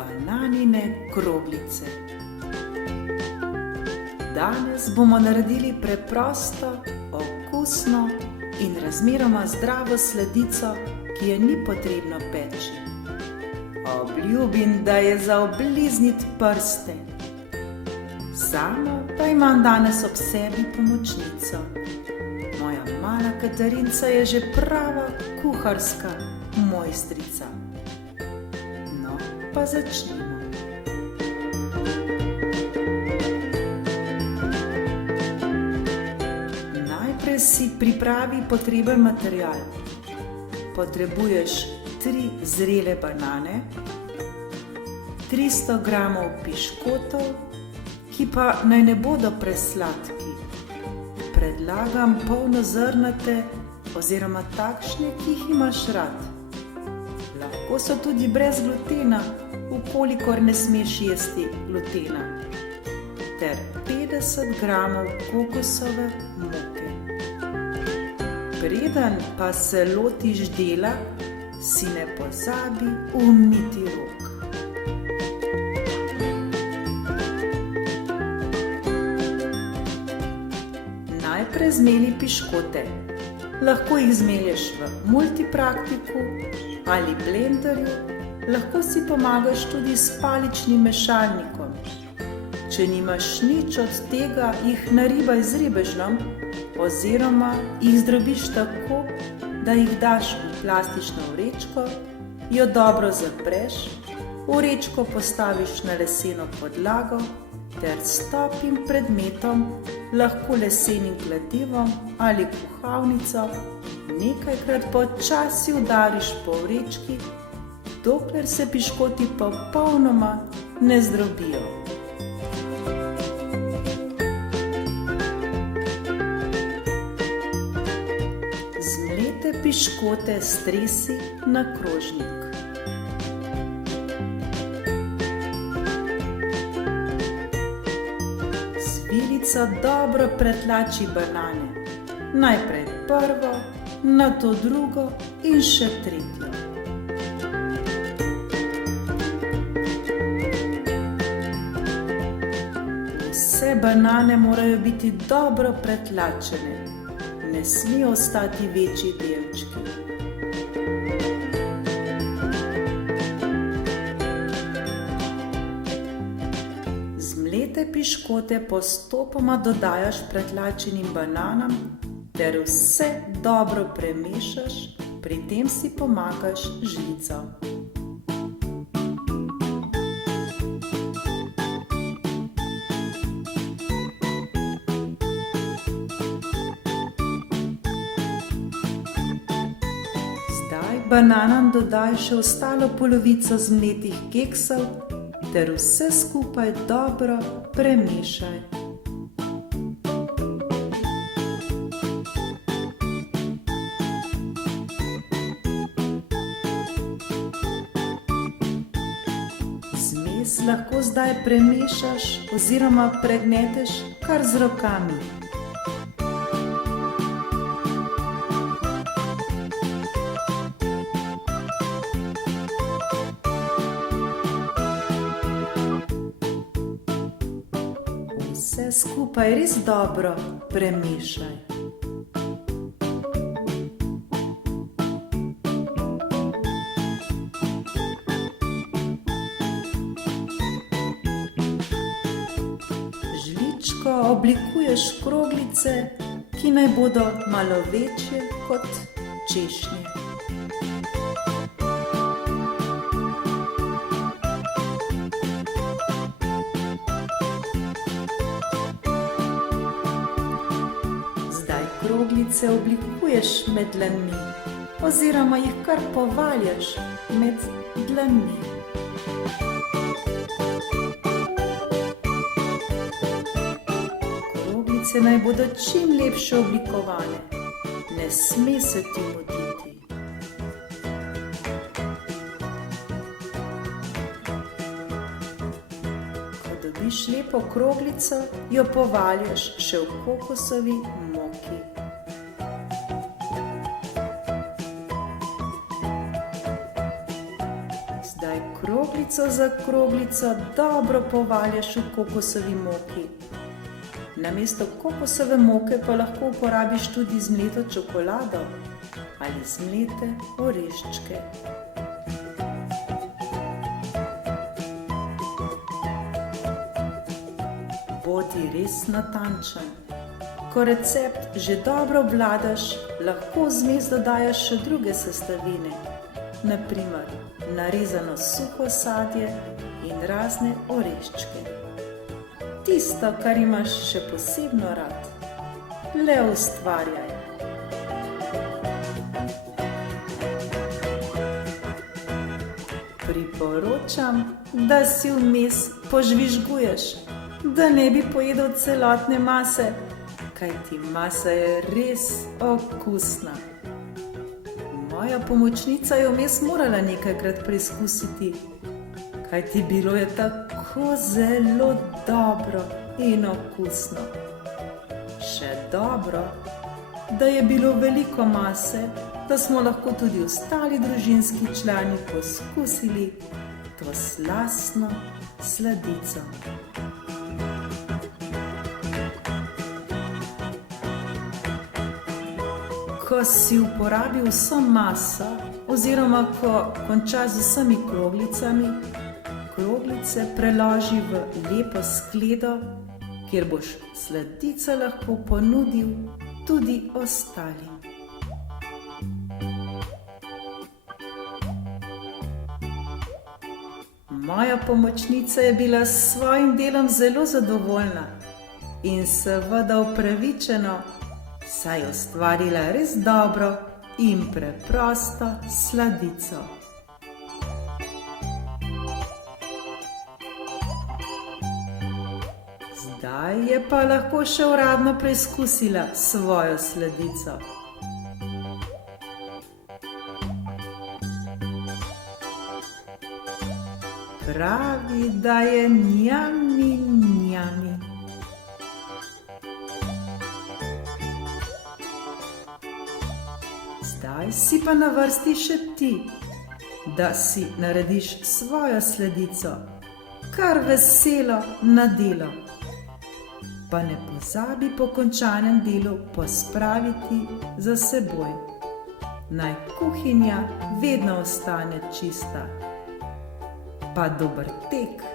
Bananine kroglice. Danes bomo naredili preprosto, okusno in razmeroma zdravo sladico, ki je ni potrebno peči. Obljubim, da je za oblizniti prste. Sama pa imam danes ob sebi pomočnico. Moja mala Katarinca je že prava kuharska mojstrica. No, pa začnimo. Najprej si pripravi potreben material. Potrebuješ 3 zrele banane, 300 g piškotov, ki pa naj ne bodo presladki. Predlagam polnozrnate oziroma takšne, ki jih imaš rad. Lahko so tudi brez glutena, ukolikor ne smeš jesti glutena. Ter 50 g kokosove moke. Preden pa se lotiš dela, si ne pozabi umiti rok. Najprej zmeli piškote. Lahko jih zmelješ v multipraktiku ali blenderju, lahko si pomagaš tudi s paličnim mešalnikom. Če nimaš nič od tega, jih naribaj z ribežnom oziroma jih zdrobiš tako, da jih daš v plastično vrečko, jo dobro zapreš, vrečko postaviš na leseno podlago ter s toplim predmetom, lahko lesenim kladivom ali kuhalnico, nekajkrat počasi udariš po vrečki, dokler se piškoti popolnoma ne zdrobijo. Zmlete piškote stresi na krožnik. Z vilico dobro pretlači banane. Najprej prvo, nato drugo in še tretjo. Vse banane morajo biti dobro pretlačene. Ne smejo ostati večji delčki. Zmlete piškote postopoma dodajaš pretlačenim bananam ter vse dobro premešaš, pri tem si pomagaš žlico. Bananam dodaj še ostalo polovico zmletih keksov ter vse skupaj dobro premešaj. Zmes lahko zdaj premešaš oziroma pregneteš kar z rokami. Vse skupaj res dobro premešaj. Žličko oblikuješ kroglice, ki naj bodo malo večje kot češnje. Kroglice oblikuješ med dlanmi oziroma jih kar povaljaš med dlanmi. Kroglice naj bodo čim lepše oblikovane, ne sme se ti muditi. Ko dobiš lepo kroglico, jo povaljaš še v kokosovi moki. kroglico za kroglico dobro povalješ v kokosovi moki. Namesto kokosove moke pa lahko uporabiš tudi zmleto čokolado ali zmlete oreščke. Bodi res natančen. Ko recept že dobro obvladaš, lahko v zmes dodajaš še druge sestavine, na primer narezano suho sadje in razne oreščke. Tisto, kar imaš še posebno rad, le ustvarjaj. Priporočam, da si vmes požvižguješ, da ne bi pojedel celotne mase, kajti masa je res okusna. Moja pomočnica je vmes morala nekajkrat preizkusiti, kajti bilo je tako zelo dobro in okusno. Še dobro, da je bilo veliko mase, da smo lahko tudi ostali družinski člani poskusili to slastno sladico. Ko si uporabil vso maso oziroma ko končaš z vsemi kroglicami, kroglice preloži v lepo skledo, kjer boš sladico lahko ponudil tudi ostalim. Moja pomočnica je bila s svojim delom zelo zadovoljna in seveda upravičeno, saj je ustvarila res dobro in preprosto sladico. Zdaj je pa lahko še uradno preizkusila svojo sladico. Pravi, da je njami, njami. Zdaj si pa na vrsti še ti, da si narediš svojo sladico, kar veselo na delo. Pa ne pozabi po končanem delu pospraviti za seboj. Naj kuhinja vedno ostane čista. Pa dober tek!